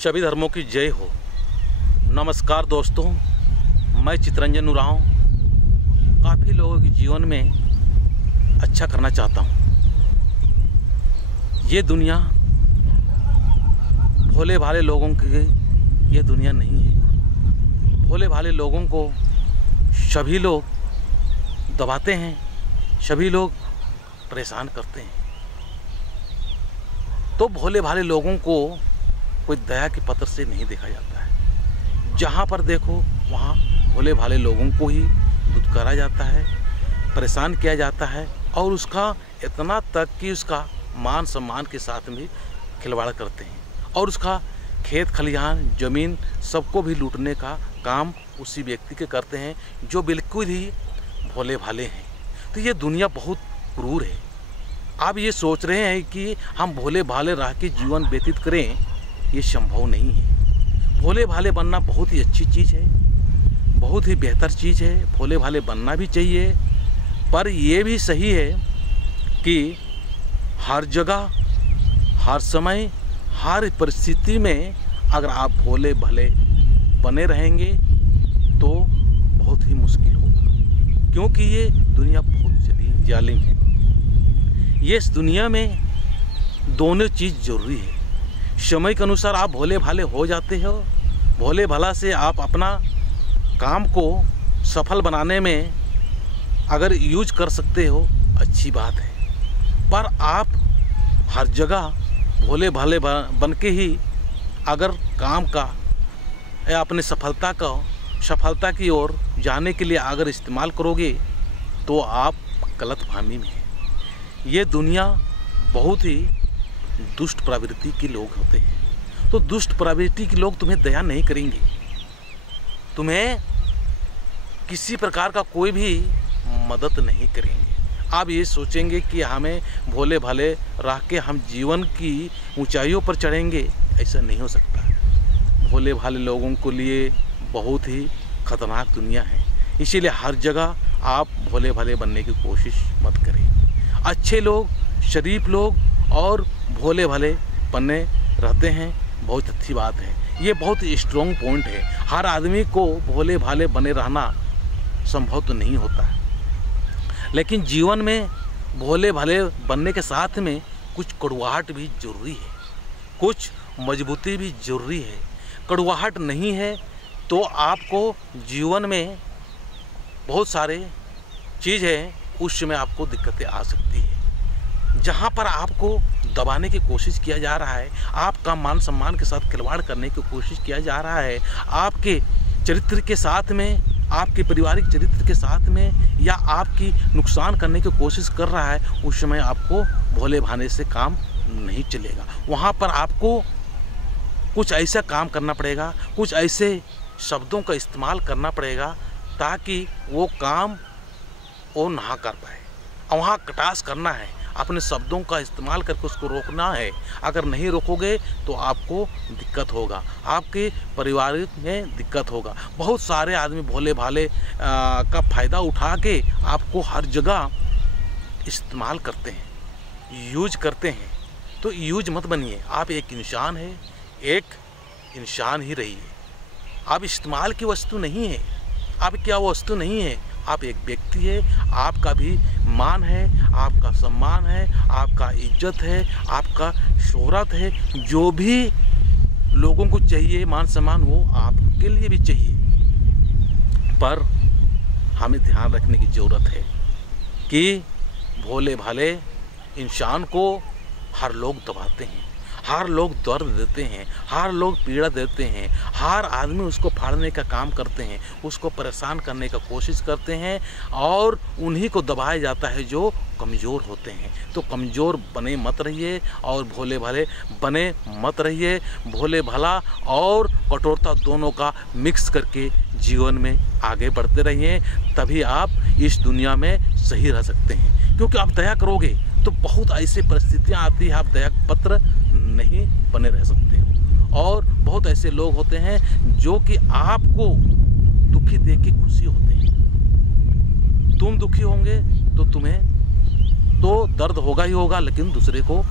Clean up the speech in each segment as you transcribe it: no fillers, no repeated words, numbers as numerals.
सभी धर्मों की जय हो। नमस्कार दोस्तों, मैं चितरंजन उरांव काफ़ी लोगों के जीवन में अच्छा करना चाहता हूँ। ये दुनिया भोले भाले लोगों की ये दुनिया नहीं है। भोले भाले लोगों को सभी लोग दबाते हैं, सभी लोग परेशान करते हैं। तो भोले भाले लोगों को कोई दया के पत्र से नहीं देखा जाता है। जहाँ पर देखो वहाँ भोले भाले लोगों को ही दुत्कारा जाता है, परेशान किया जाता है और उसका इतना तक कि उसका मान सम्मान के साथ भी खिलवाड़ करते हैं और उसका खेत खलिहान ज़मीन सबको भी लूटने का काम उसी व्यक्ति के करते हैं जो बिल्कुल ही भोले भाले हैं। तो ये दुनिया बहुत क्रूर है। आप ये सोच रहे हैं कि हम भोले भाले रह के जीवन व्यतीत करें, ये संभव नहीं है। भोले भाले बनना बहुत ही अच्छी चीज़ है, बहुत ही बेहतर चीज़ है। भोले भाले बनना भी चाहिए, पर ये भी सही है कि हर जगह, हर समय, हर परिस्थिति में अगर आप भोले भाले बने रहेंगे तो बहुत ही मुश्किल होगा, क्योंकि ये दुनिया बहुत जालिम है। ये इस दुनिया में दोनों चीज़ ज़रूरी है। समय के अनुसार आप भोले भाले हो जाते हो, भोले भाला से आप अपना काम को सफल बनाने में अगर यूज कर सकते हो, अच्छी बात है। पर आप हर जगह भोले भाले बन के ही अगर काम का या अपनी सफलता की ओर जाने के लिए अगर इस्तेमाल करोगे तो आप गलत फहमी में हैं। ये दुनिया बहुत ही दुष्ट प्रवृत्ति के लोग होते हैं। तो दुष्ट प्रवृत्ति के लोग तुम्हें दया नहीं करेंगे, तुम्हें किसी प्रकार का कोई भी मदद नहीं करेंगे। आप ये सोचेंगे कि हमें भोले भाले रह के हम जीवन की ऊंचाइयों पर चढ़ेंगे, ऐसा नहीं हो सकता। भोले भाले लोगों के लिए बहुत ही खतरनाक दुनिया है। इसीलिए हर जगह आप भोले भाले बनने की कोशिश मत करें। अच्छे लोग, शरीफ लोग और भोले भाले बने रहते हैं, बहुत अच्छी बात है। ये बहुत स्ट्रॉन्ग पॉइंट है। हर आदमी को भोले भाले बने रहना संभव तो नहीं होता है, लेकिन जीवन में भोले भाले बनने के साथ में कुछ कड़वाहट भी जरूरी है, कुछ मजबूती भी जरूरी है। कड़वाहट नहीं है तो आपको जीवन में बहुत सारे चीज़ है, उस समय आपको दिक्कतें आ सकती है। जहाँ पर आपको दबाने की कोशिश किया जा रहा है, आपका मान सम्मान के साथ खिलवाड़ करने की कोशिश किया जा रहा है, आपके चरित्र के साथ में, आपके पारिवारिक चरित्र के साथ में, या आपकी नुकसान करने की कोशिश कर रहा है, उस समय आपको भोले भाले से काम नहीं चलेगा। वहाँ पर आपको कुछ ऐसा काम करना पड़ेगा, कुछ ऐसे शब्दों का इस्तेमाल करना पड़ेगा ताकि वो काम वो ना कर पाए। वहाँ कटास करना है, अपने शब्दों का इस्तेमाल करके उसको रोकना है। अगर नहीं रोकोगे तो आपको दिक्कत होगा, आपके परिवार में दिक्कत होगा। बहुत सारे आदमी भोले भाले का फ़ायदा उठा के आपको हर जगह इस्तेमाल करते हैं, यूज करते हैं। तो यूज मत बनिए। आप एक इंसान है, एक इंसान ही रहिए। आप इस्तेमाल की वस्तु नहीं है, आप क्या वस्तु नहीं है, आप एक व्यक्ति है। आपका भी मान है, आपका सम्मान है, आपका इज्जत है, आपका शोहरत है। जो भी लोगों को चाहिए मान सम्मान, वो आपके लिए भी चाहिए। पर हमें ध्यान रखने की ज़रूरत है कि भोले भाले इंसान को हर लोग दबाते हैं, हर लोग दर्द देते हैं, हर लोग पीड़ा देते हैं, हर आदमी उसको फाड़ने का काम करते हैं, उसको परेशान करने का कोशिश करते हैं और उन्हीं को दबाया जाता है जो कमज़ोर होते हैं। तो कमज़ोर बने मत रहिए और भोले भाले बने मत रहिए। भोले भाला और कठोरता दोनों का मिक्स करके जीवन में आगे बढ़ते रहिए, तभी आप इस दुनिया में सही रह सकते हैं। क्योंकि आप दया करोगे तो बहुत ऐसी परिस्थितियाँ आती है, आप दया पत्र नहीं बने रह सकते हो। और बहुत ऐसे लोग होते हैं जो कि आपको दुखी देख के खुशी होते हैं। तुम दुखी होंगे तो तुम्हें तो दर्द होगा ही होगा, लेकिन दूसरे को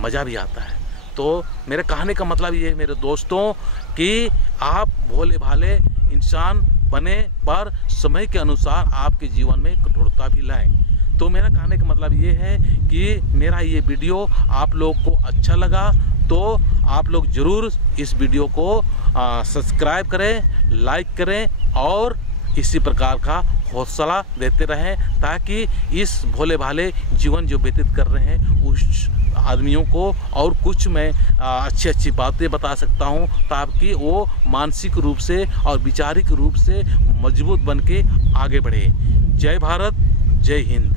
मज़ा भी आता है। तो मेरे कहने का मतलब ये है मेरे दोस्तों कि आप भोले भाले इंसान बने, पर समय के अनुसार आपके जीवन में कठोरता भी लाएं। तो मेरा कहने का मतलब ये है कि मेरा ये वीडियो आप लोग को अच्छा लगा तो आप लोग ज़रूर इस वीडियो को सब्सक्राइब करें, लाइक करें और इसी प्रकार का हौसला देते रहें, ताकि इस भोले भाले जीवन जो व्यतीत कर रहे हैं उस आदमियों को और कुछ मैं अच्छी अच्छी बातें बता सकता हूं, ताकि वो मानसिक रूप से और वैचारिक रूप से मजबूत बन के आगे बढ़े। जय भारत, जय हिंद।